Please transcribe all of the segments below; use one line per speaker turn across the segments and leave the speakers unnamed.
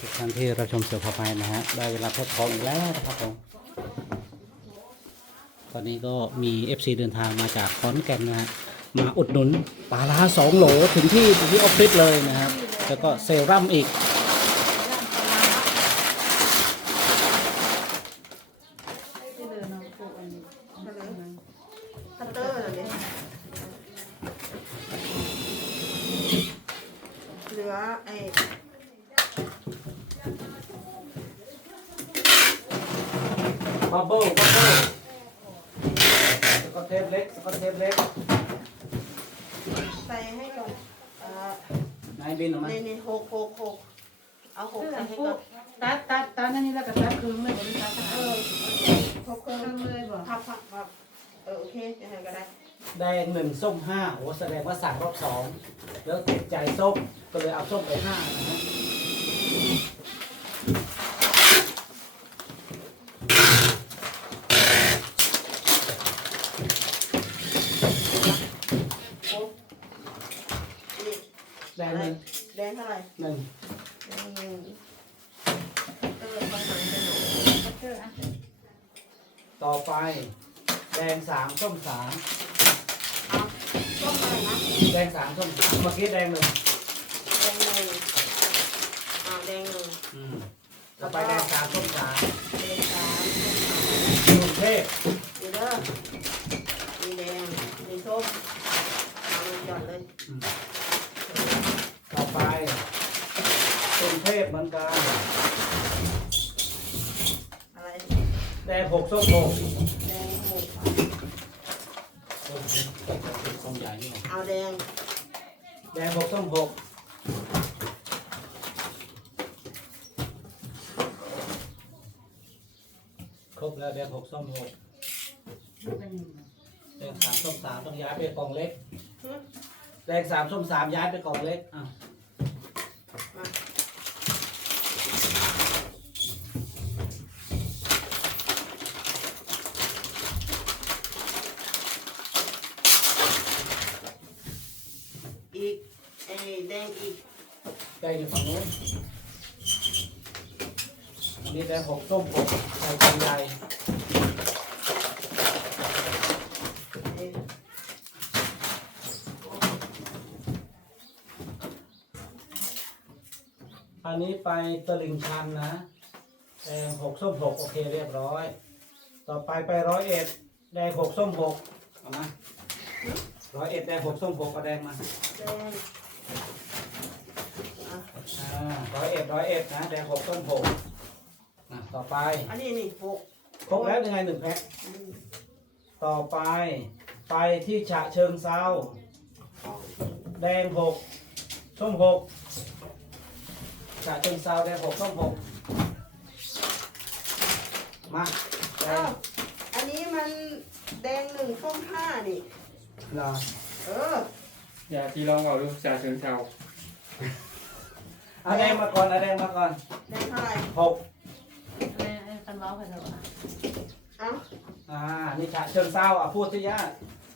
ทุกท่านที่เราชมเสือพาไปนะฮะ ได้เวลาทดลองอีกแล้วนะครับผม ตอนนี้ก็มี FC เดินทางมาจากขอนแก่นนะฮะ มาอุดหนุนปลาล้าสองโหลถึงที่ที่ออฟฟิศเลยนะครับ แล้วก็เซรั่มอีก
คัตเตอร์เลยเหลือไอ้
บับเบิ้ลบับเบิ้ลสกอตเทปเล็กสกอตเทปเล็ก
ใส่ให้ก่อนเอ่อนา
ยบินออกมา
ในในหกหกหกเอาหก
คือ
ใส่
อัน
ให้
ปุ๊
ก่อน
ตัดตัดตัดอันนี้แล้วก็ตัดครึ่งเลยบ่ได้ตัดขนา
เอ
ด
อหกเค
ครึ่
รื่อง
งเลยบ่
พับพับพับเออโอเคจะให้ก็ได้
แดงหนึ่งส้มห้าโอ้แสดงว่าสั่งรอบสองแล้วติดใจส้มก็เลยเอาส้มไปห้านะฮะ
ครบนี่
แดงหนึ่ง
แดงเท่าไหร่
หนึ่ง
แดงหนึ่งเออไปหาไปหน่อย
คืออะ
ต่อไป แดงสามส้มสาม
เอาต้มอะไรนะ
แดงสามส้มสามเมื่อกี้แดงหนึ่ง
แดงหนึ่งอ่าแดงหนึ่ง
อืมต่อไปแดงสามส้มสาม
แดงสาม
กรุงเทพ
เดี๋ยวเด้อมีแดงมีส้มเอาลงหย่อนเลย
อืมต่อไปกรุงเทพเหมื อนกัน
อะไร
แดงหกส้มหก
แดงหก
ส้มใหญ่นี่
เอาแดง
แดงหกส้มหกครบแล้วแดงหกส้มหก
เป็น
แดงสามส้มสามต้องย้ายไปกล่องเล็ก
หึ
แดงสามส้มสามย้ายไปกล่องเล็กอะ
มาอีกไอ้แดงอีก
ใจอยู่ฝั่งนู้นอันนี้แดงหกส้มหกใส่กล่องใหญ่
ไอ้
อันนี้ไปตลิ่งชันนะแดงหกส้มหกโอเคเรียบร้อย ต่อไปไปร้อยเอ็ดแดงหกส้มหกเอามาร้อยเอ็ดแดงหกส้มหกก็แดงมา
แดงอะ
อ่าร้อยเอ็ดร้อยเอ็ดนะแดงหกส้มหกอะต่อไป
อันนี้นี่หก
ครบแล้วยังไงหนึ่งแพ็ค
อืม
ต่อไปไปที่ฉะเชิงเซาแดงหกส้มหก ฉะเชิงเซาแดงหกส้มหกมาแด
อ้างวอันนี้มันแดงหนึ่งส้มห้านี่
เหรอ
เออ
อย่าที่ลองเอาดูจ่าเชิงเทา
เอาแดงมาก่อนเอาแดงมาก่อน
แดงเท่าไหร่
หก
ไอ้ไอ้คันเมาส์กันเถอะ
เอา
อ่านี่ฉะเชิงเซาอะพูดสิย่า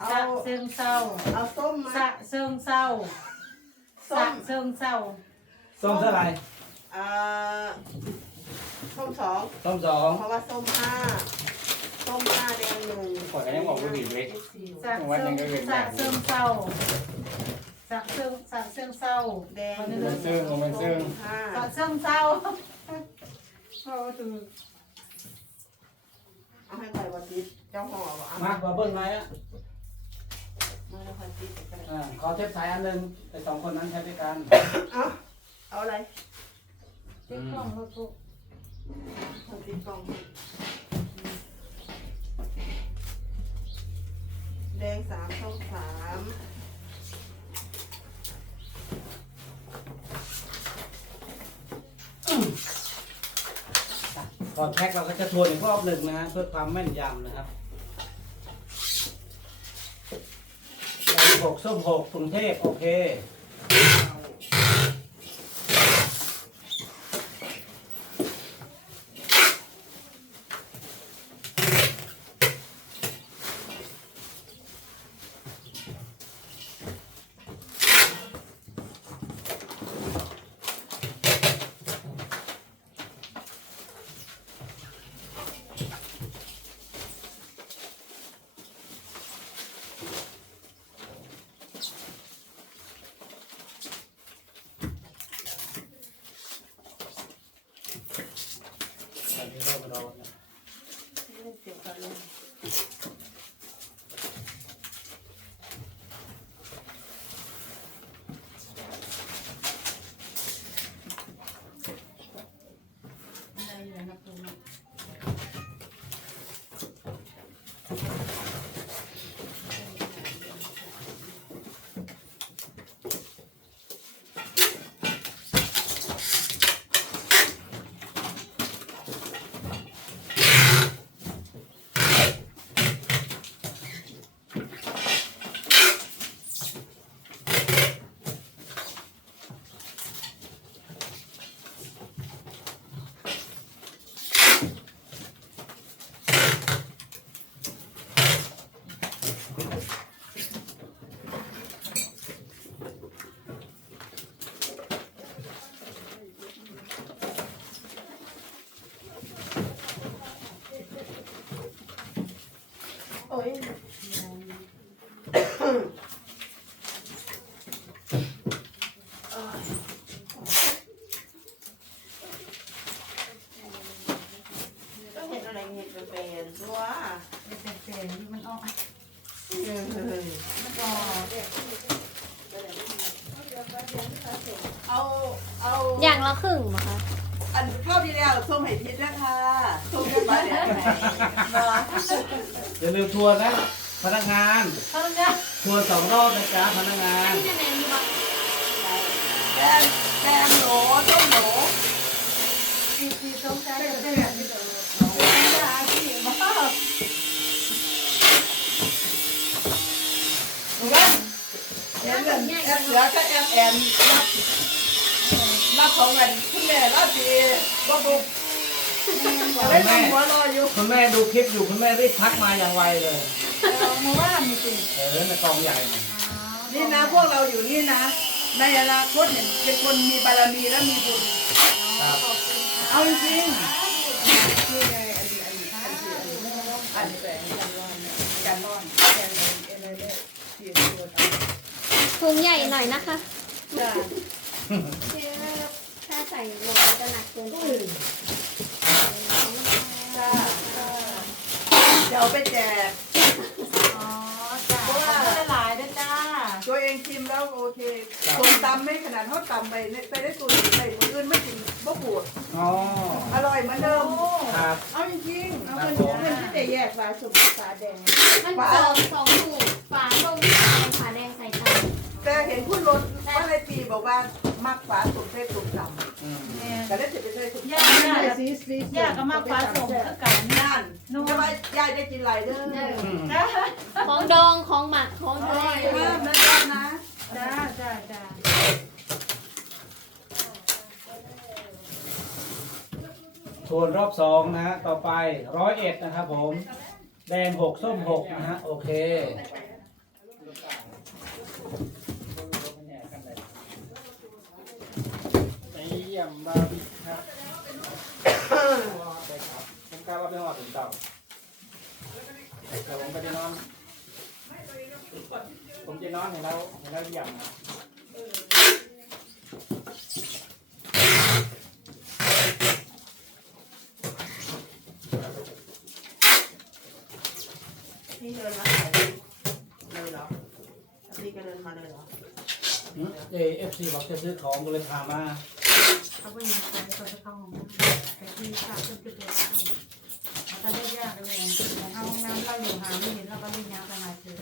เอา
สะเซิงเศร้า
เอาส้มมา
สะเซิงเศร้า
ส้
สะ
ม
เซิงเศร้า
ส้มเท่าไหร่
อ่าส้มสอง
ส้มสอง
เพราะว่าส้มห้าส้มห้าแดงหนึ่ง
ขอยังบอกว่าหินเล็ก
สะเซิงสะเซิงเศร้าสะเซิงสะเซิงเศร้า
แดง
วันนี้
ห
เล
นึ่
ย
ง
ซึ่งมันซึ่ง
ห้า
สะเซิงเศร้าโอ้ดู
เอาให้ใครวันติดเจ้าห่อวะ
มาบาเบิ้ลไหมอะ
มาแล้วใครติดกัน
อ่าขอเทปสายอันหนึ่งไอ้สองคนนั้นใช้ด้วยกัน
เอาเอาอะไร
ติดกล้องรถตู้
เอาติดกล่องแดงสามส้มสาม
ก่อนแพ็คเราก็จะทวนอีกรอบหนึ่งนะฮะเพื่อความแม่นยำนะครับแดงหกส้มหกกรุงเทพโอเค
มันออก
เอาเอา
อย่างละครึ่งเหรคะ
อันเข้าที่แล้วส่งให้พิษแล้วค่ะส่งให้มาเนี่ย
อย่าลืมทัวร์นะพนักงาน
ทั
วร์สองรอบนะจ๊ะพนักงาน
แก
มแกมโหลต้มโหล
ปี
ปีต้มแกม ห็นกันแอบเหลือก็แอบแอนรับรับของกันคุณแม่รับดีบ่บุกอะไรทำหัวรออยู่
คุณแม่ดูคลิปอยู่คุณแม่รีบทักมาอย่างไวเลย
เอามาว่ามีสิ
เออในกองใหญ่น่ะ
นี่นะพวกเราอยู่นี่นะ ในอนาคตเนี่ยเป็นคนมีบารมีและมีบุญ
ครับ
เอาจริงๆนี่ไงอันนี้อันนี้อันนี้อันนี้อันนี้แปลงกันร้อนกันร้อนแกนเอ็นเอ็นเอ็นเอ็นเอ็น
ถุงใหญ่หน่อยนะคะ
จ้า
คือถ้าใส่ลงไปจะหนักเกินไป
จ้าเดี๋ยวเอาไปแจก
อ๋อจ้าเขาได้หลายด้วยจ้า
ตัวเองชิมแล้วโอเคส่วนตำไม่ขนาดเท่าตำไปในไปได้ตัวใส่คนอื่นไม่กินบ่ปวด
อ๋อ
อร่อยเหมือนเดิม
ครับ
เอาจริงๆเอาเพื่
บ
อนเพื่อนที่จะแยกปลาสมปลาแดง
มันเจอสองถุงฝาลงฝาแดงใส่ตา
แต่เห็นคุณรถว่าในปีบอกว่ามักปลาสมเส้นตุ่มตำ
อืม
เนี่ย
แต่ได้จะไปใส่ตุ่ม
ยากยากยากก็มาฟ้าส่งคือกัน
นั่นจะว่ายายได้กินไรเด้อ
อืม
ของดองของหมักของ
อ
ทะเล
ร่อยมากนะจ๊ะนะ
จ้าจ้าจ้า
ทวนรอบสองนะฮะต่อไปร้อยเอ็ดนะครับผม แดงหกส้มหกนะฮะโอเค
ยี่ยมบาร์บีครับผมกล้าว่าไปหอดถึงเต่าแต่ผมก็จะนอน ผมจะนอนเห็นเราเห็นเราเยี่ยมนะ
นี่เดินมาไหนเลยเหรอนี่ก็เดินมาเลยเหรอ
เอเอฟซีบอกจะซื้อของก็เลยพามา
เขาไปยิงคนเขาจะเข้าห้องน้ำแต่ที่ข้าขึ้นขึ้นไปแล้วเขาจะได้ยากเลยแต่เข้าห้องน้ำเราอยู่หาไม่เห็นเราก็รีบยาไปหาเจอ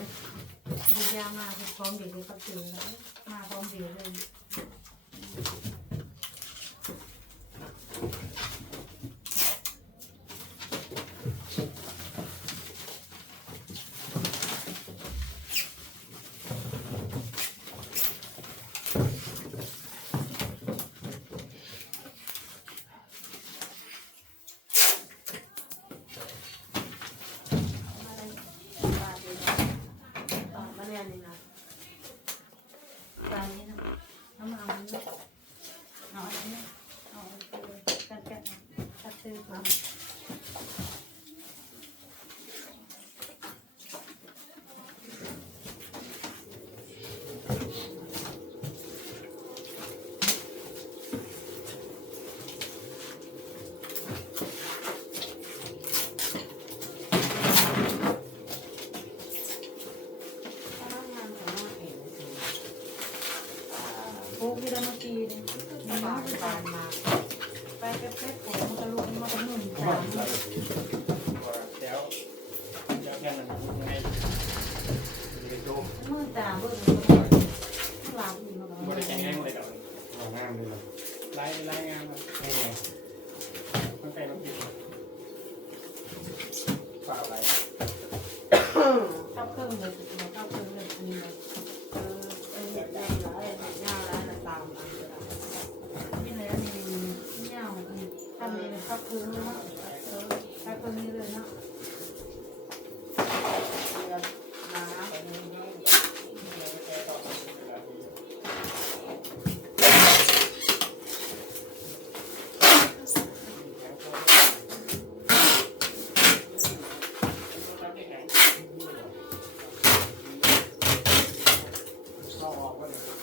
รีบยามาพร้อมเดี๋ยวก็เจอแล้วมาพร้อมเดี๋ยวเลย
มาเรียนนี่นะ
ตายนี่นะน้ำมันเอาเนี่ยเอาอันนี้เอากันกันตัดซื้อมา โอ้ยเรามาตีเลยมีน้ำไปตามมาไปแป๊บแป๊บผมมันก็ลุกมาก็หนุนตาม
แล้วแล้วแค่นั้นยังไงจะไปโจ้
มือตามเบิ่งหลับอยู่แล้ว
บริแข็งแรงเลยเดี๋ยว
งามเลยล่ะ
ไล่ไล่งานครับตั้งแต่เราผิดฝ่าอะไร
เข้าเครื่องเลยเข้าเครื่มเลยนี่เลย
เออเออเห็นได้แล้วเห็นหน้าแล้วนะตามมา
นี่เลยนี่เงี้ยวนี่ทำนี่เข้าเครื่องเนาะเออเข้าเครื่องนี้เลยเนาะ
เดือนน้ำแบบนี้
เข้าออกก็เลย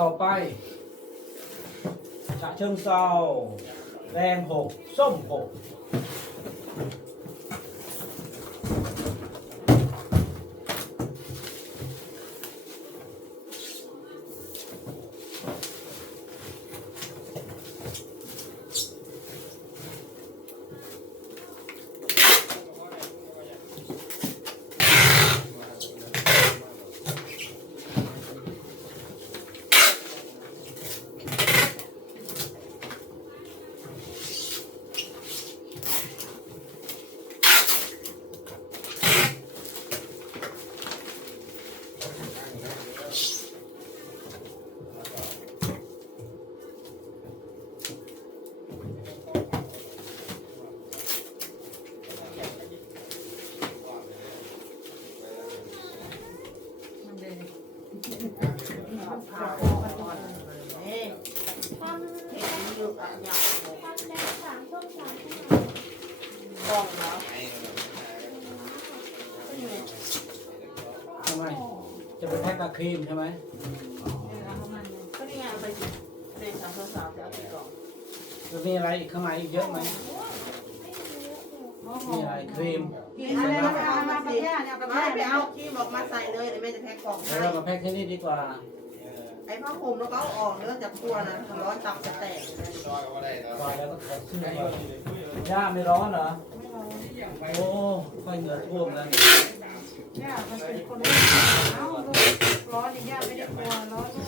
ต่อไปฉะเชิงเซาแดงหกส้มหก
มันเลย
ผ่าเอ๊ะ
ทำ
เห็นอยู่อะอย่าง
ทำแดงสามส้มสาม
กล่องเหรอ
ทำไม จะเป็นแพ็คกับค รีมใช่ไหม
เออเอาเข้ามาเลย
ก็นี่ไงเอาไปสิในสามสามจะเอาไปกล่อง
แล้วมีอะไรอีกข้างในอีกเยอะไหม
โอ้โห
มีอะไรครีม
พี่
อัน
เอา
นี้
ไป
เราไปเอา
เอา
มา
มา
ไป
สิ
ย่าเนี่ยเอาไป
ไม่
ย่า
ไปเอาที่บอกมาใส่เลยเดี๋ยวแม่จะแพ็คกล่อง
แล้ว
ให้
เรามาแพ็คที่นี่ดีกว่า
ไอ้ผ้าห่มแล้วก็เอาออกเนื้อจากตัวนะร้อนตับจะแตก
ปล่อยแล้วก็ขอชื่อก่อนย่าไม่ร้อนเหรอ
ไม่เอา
โอ้ค่อยเหงื่อท่วมแล้วนี่
ย่ามันเป็นคนไม่เอ้าลูกร้อนนี่ย่าไม่ได้กลัวร้อนลูก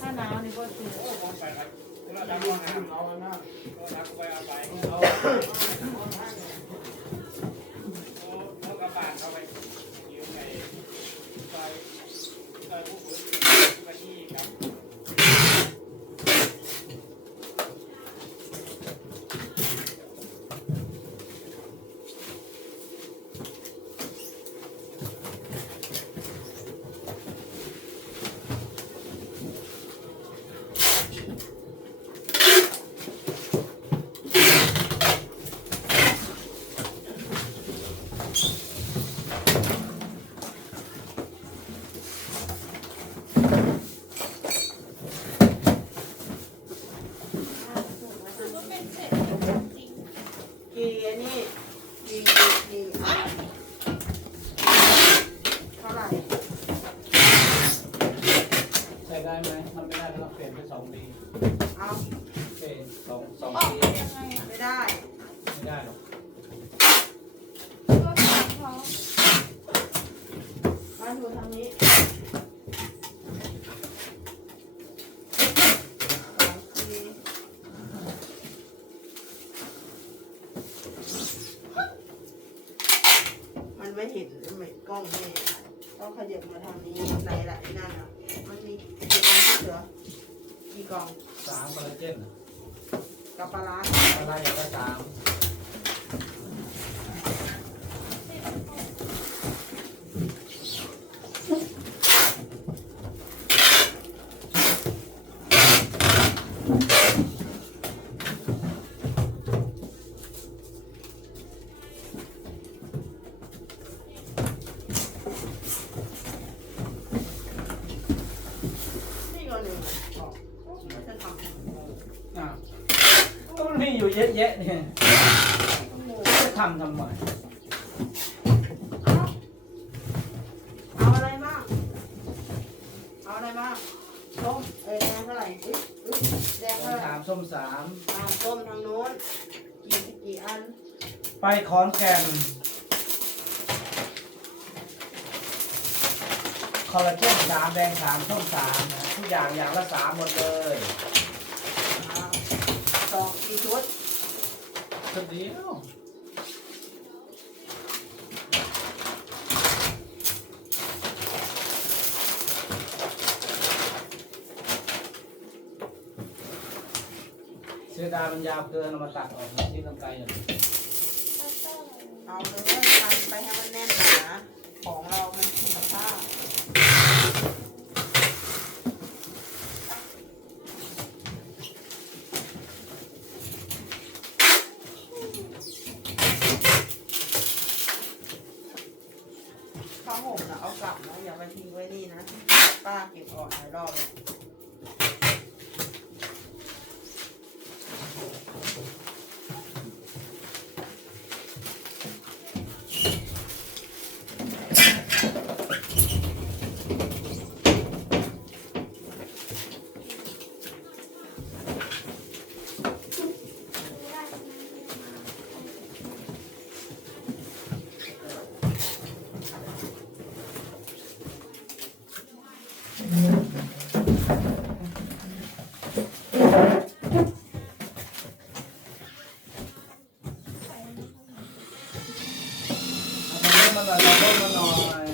ถ้าหนาวนี่ก็ถือ
กี่อันนี้กี่กี่กี่อะเท่าไหร่
ใช้ได้ไหมมันไม่ได้เราเปลี่ยนไปสองปี
เป็
นสองสอง
ออก
ปี
ยังไงอะ
ไม่ได้
ไม่ได้หรอก
ก็สามเขา
มาดูทางนี้สองทีมันไม่เห็นไม่กล้องนี่ต้องขยับมาทางนี้ไหนละไอ้นั่นอะ มันมีกี่กล่องที่เหลือกี่กล่อง
สามคอลลาเจนน่ะ
กับปลาร้า
อะไรอย่างละสาม
นี่ก็หนึ่งบอกว่าจะทำ
อะก็มันมีอยู่เยอะแยะเนี่ยจะทำทำไม
เอาอะไรบ้าง เอาอะไรบ้างส้มเอ้ยแดงเท่าไหร่อุ๊ยอุ๊ยแดง
ส้
เท่าม ไหร่
สามส้มสาม
เอาส้มทางโน้น กี่กี่อัน
ไป ขอนแก่นคอลลาเจนสามแดงสามส้มสามนะทุกอย่างอย่างละสามหมดเลย
เอาสองกี่ชุด
ชุดเดียวเสียดายมันยาวเกินเอามาตัดออกนะที่ลำไกอย่างนี้
เอาเลยกันไปให้มันแน่นหนาของเรามันคุณภาพผ้าห่มนะเอากลับนะอย่าไปทิ้งไว้นี่นะป้าเก็บออกหลายรอบเลย
เอามาเล่นมาหน่อยเอาเล่นมาหน่อย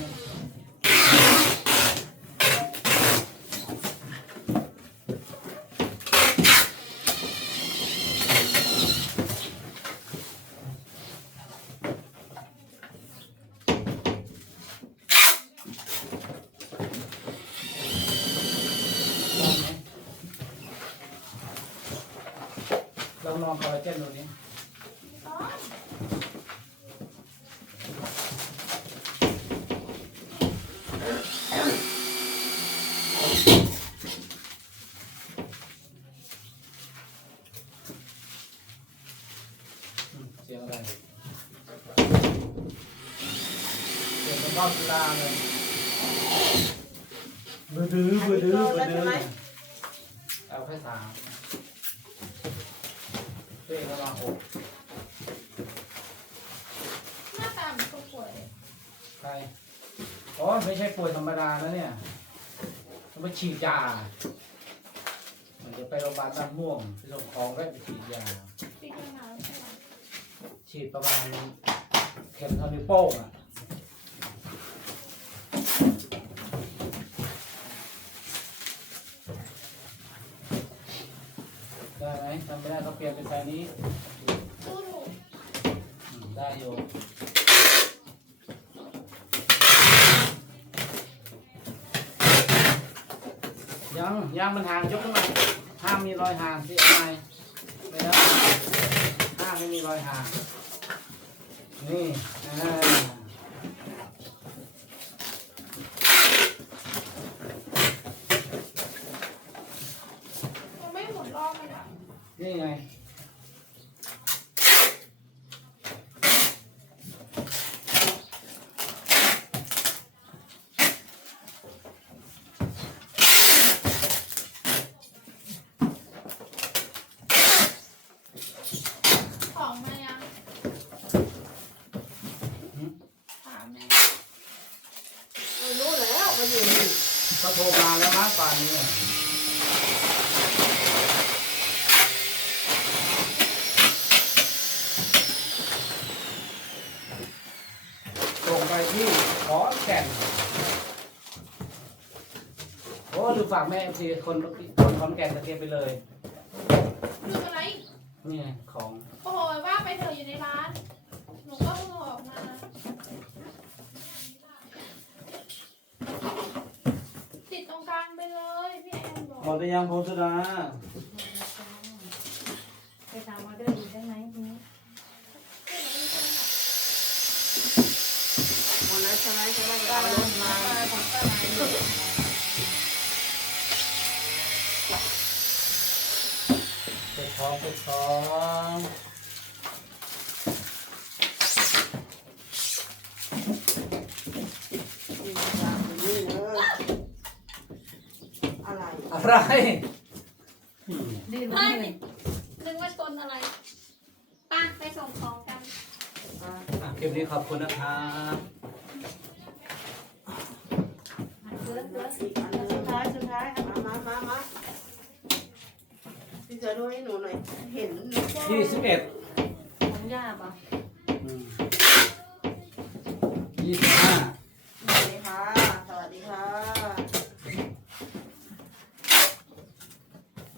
ล องไหมลองคอลลาเจนดูนี้เสียงอะไรเสียงกระบอกกีฬาเลยบือดื้อบือดื้อบือดื้อเอาแค่สามเพื่อนกำลังหก
หน้าตาเหมือนคนป่วย
ใครอ๋อไม่ใช่ป่วยธรรมดาแล้วเนี่ยต้องไป ฉีดยามันจะไปโรงพยาบาลบ้านม่วงไปส่งของได้ไปฉีดยา
ปีกหนาวใช่ไหม
ฉีดประมาณเข็มเท่านิ้วโป้งอะได้ไหมทำไม่ได้ก็เปลี่ยนเป็นไซส์นี้
สู้หนู
อืมได้อยู่ ยังยังมันห่างยกขึ้นมาห้ามมีรอยห่างสิเอาไหมไม่ได้ห้ามไม่มีรอยห่าง นี่อ่า
มันไม่หมุนรอบมันอะ
นี่ไง
ของมายัง
หืม
ถามแม่
ไม่รู้แล้วมันอยู่นี่
เขาโทรมาแล้วมั้งป่านนี้ส่งไปที่ขอนแก่นโอ้ดูฝากแม่เอฟซีคนคนขอนแก่นตะเกียบไปเลย
ดูอะไร
นี่ไงของ
โอ้โหว่าไปเถอะอยู่ในร้าน หนูก็เพิ่งออกมา ติดตรงกลางไปเลยพี่แอนบอก
ห มดไปยังพงศดา
ไปตามออเดอร์อยู่ได้ไหมทีนี้
หมดแล้วใช่ไหมจะได้ไปเอารถมา
เป็ดทองเป็ดทอง
นี่จ้ะอยู่นี่เลย อะไร
อะไรอืม
ดื้อ
ไม่
เลย
นึกว่าชนอะไรไป้าไปส่งของกัน
อะ
อะคลิปนี้ขอบคุณนะครับ
เสือเสือ
อีกอันหนึง
สุดท้ายสุดท้ายครับ
มามามามาพี่จะดูให้หนูหน่อย เห็น
ยี่สิบเอ็ด
ของย่าป่ะ